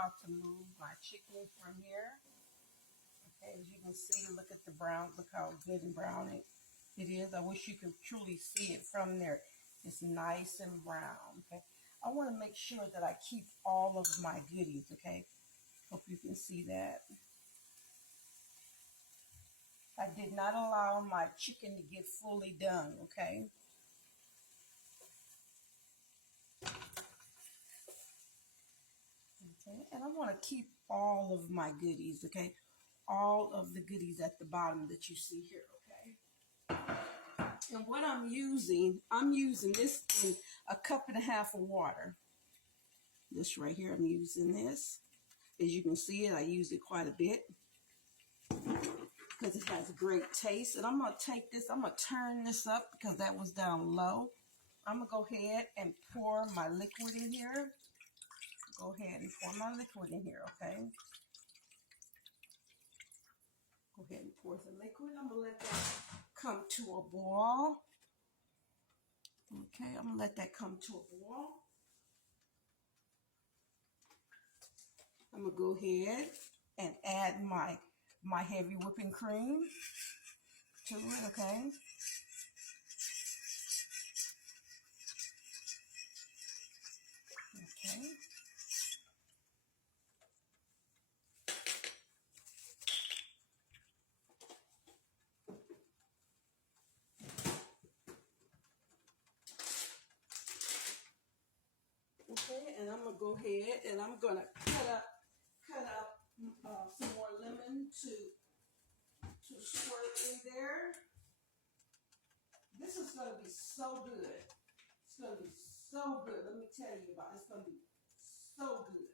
how to move my chicken from here. Okay, as you can see, look at the brown. Look how good and brown it is. I wish you could truly see it from there. It's nice and brown. Okay, I want to make sure that I keep all of my goodies. Okay, hope you can see that. I did not allow my chicken to get fully done. Okay. Okay, and I want to keep all of my goodies, okay? All of the goodies at the bottom that you see here, okay? And what I'm using this in a cup and a half of water. This right here, I'm using this. As you can see it, I use it quite a bit because it has a great taste. And I'm going to take this, I'm going to turn this up because that was down low. I'm going to go ahead and pour my liquid in here. Go ahead and pour my liquid in here, okay? Go ahead and pour some liquid. I'm going to let that come to a boil. Okay, I'm going to let that come to a boil. I'm going to go ahead and add my heavy whipping cream to it, okay? Okay. Okay, and I'm going to go ahead and I'm going to cut up some more lemon to squirt in there. This is going to be so good. It's going to be so good. Let me tell you about it. It's going to be so good.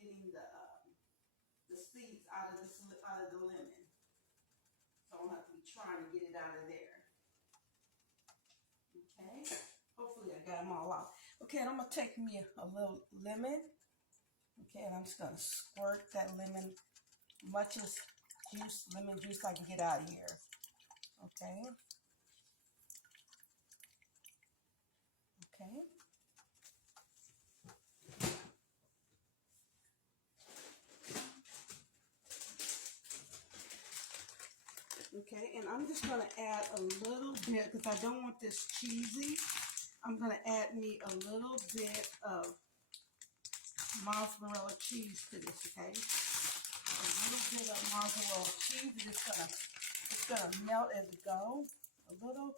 Getting the seeds out of the lemon. So I don't have to be trying to get it out of there. Okay. Hopefully I got them all out. Okay, and I'm gonna take me a little lemon. Okay, and I'm just gonna squirt that lemon, much as lemon juice I can get out of here. Okay. Okay. Okay, and I'm just going to add a little bit, because I don't want this cheesy. I'm going to add me a little bit of mozzarella cheese to this, okay? A little bit of mozzarella cheese. It's gonna melt as it goes. A little.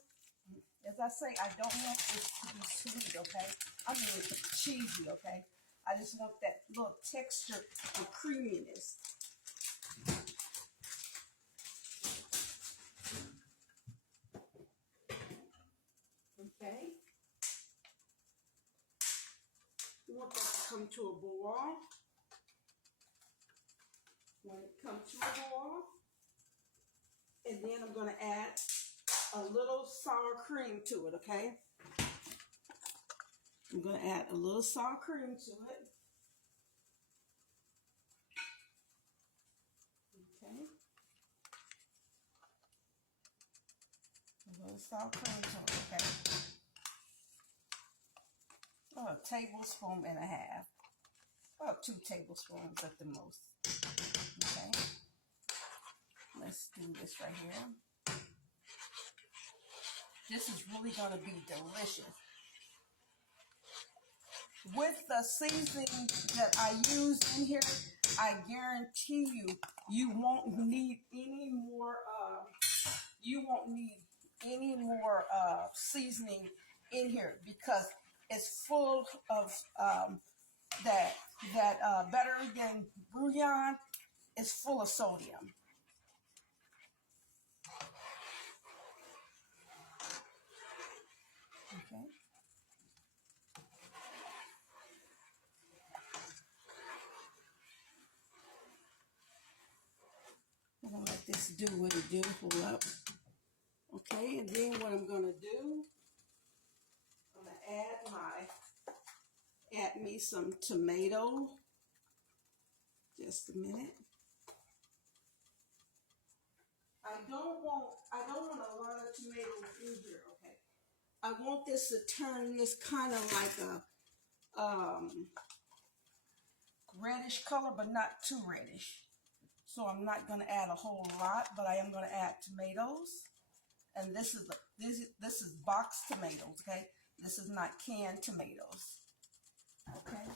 As I say, I don't want this to be sweet, okay? I mean cheesy, okay? I just want that little texture and creaminess. Okay. You want that to come to a boil. When it comes to a boil, and then I'm going to add a little sour cream to it, okay? I'm going to add a little sour cream to it. Okay. A little sour cream to it, okay? A tablespoon and a half. About 2 tablespoons at the most. Okay. Let's do this right here. This is really going to be delicious. With the seasoning that I use in here, I guarantee you won't need any more seasoning in here, because it's full of that better than bouillon is full of sodium. Okay. I'm going to let this do what it do. Pull up. Okay, and then what I'm going to do, I'm going to add me some tomato. Just a minute. I don't want a lot of tomatoes in here, okay? I want this to turn this kind of like a reddish color, but not too reddish. So I'm not going to add a whole lot, but I am going to add tomatoes. And this is boxed tomatoes, okay? This is not canned tomatoes. Okay.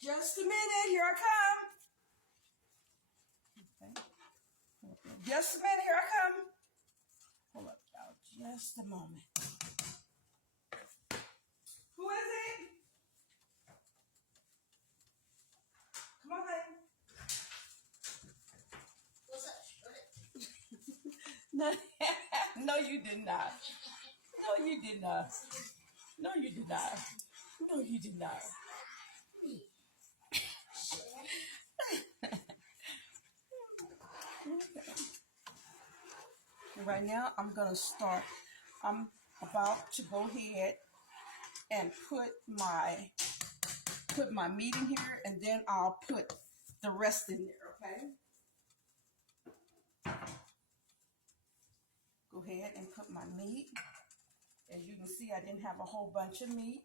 Just a minute, here I come. Okay. Just a minute, here I come. Hold up, y'all, just a moment. Who is it? Come on, honey. What's up? No, no, you did not. No, you did not. No, you did not. No, you did not. Right now, I'm going to start. I'm about to go ahead and put my meat in here, and then I'll put the rest in there, okay? Go ahead and put my meat. As you can see, I didn't have a whole bunch of meat.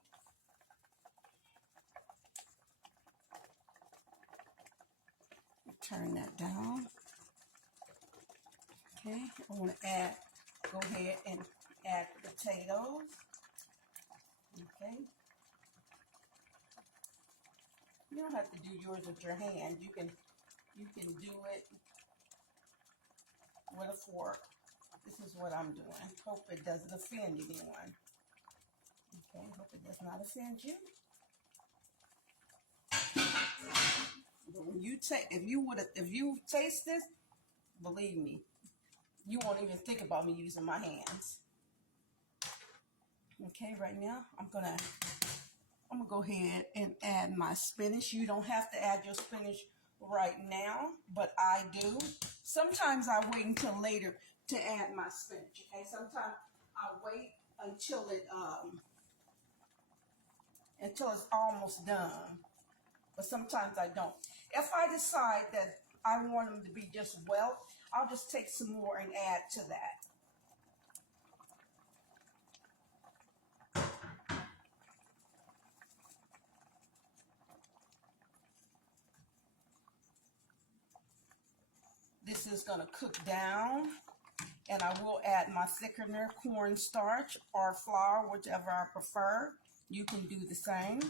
Turn that down. Okay, I want to go ahead and add the potatoes. Okay. You don't have to do yours with your hand. You can do it with a fork. This is what I'm doing. Hope it doesn't offend anyone. Okay, hope it does not offend you. But when you if you taste this, believe me, you won't even think about me using my hands. Okay, right now I'm gonna go ahead and add my spinach. You don't have to add your spinach right now, but I do. Sometimes I wait until later to add my spinach. Okay, sometimes I wait until it's almost done, but sometimes I don't. If I decide that I want them to be just well, I'll just take some more and add to that. This is going to cook down, and I will add my thickener, cornstarch or flour, whichever I prefer. You can do the same.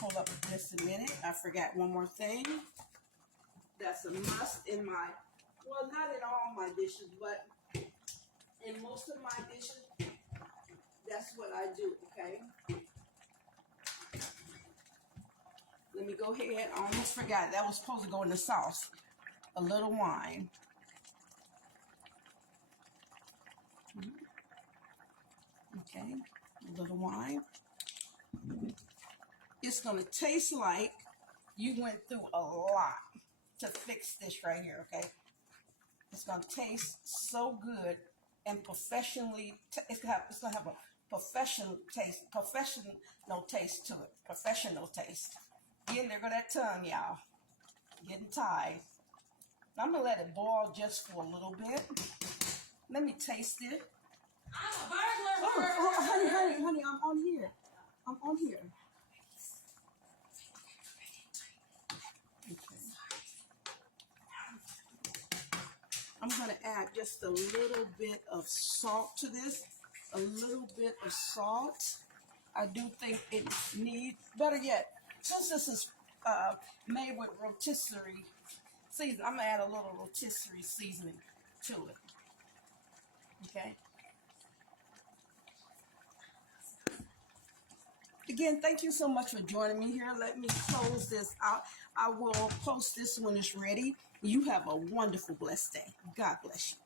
Hold up just a minute. I forgot one more thing. That's a must in my, well, not in all my dishes, but in most of my dishes, that's what I do, okay? Let me go ahead. I almost forgot. That was supposed to go in the sauce. A little wine. Okay, a little wine. It's going to taste like you went through a lot to fix this right here, okay? It's going to taste so good and professionally, it's going to have a professional taste to it, professional taste. Again, there go that tongue, y'all. Getting tired. I'm going to let it boil just for a little bit. Let me taste it. I'm a burglar. Oh, honey, I'm on here. Okay. I'm going to add just a little bit of salt to this. A little bit of salt. I do think it needs, better yet, since this is made with rotisserie seasoning, I'm going to add a little rotisserie seasoning to it. Okay. Again, thank you so much for joining me here. Let me close this out. I will post this when it's ready. You have a wonderful, blessed day. God bless you.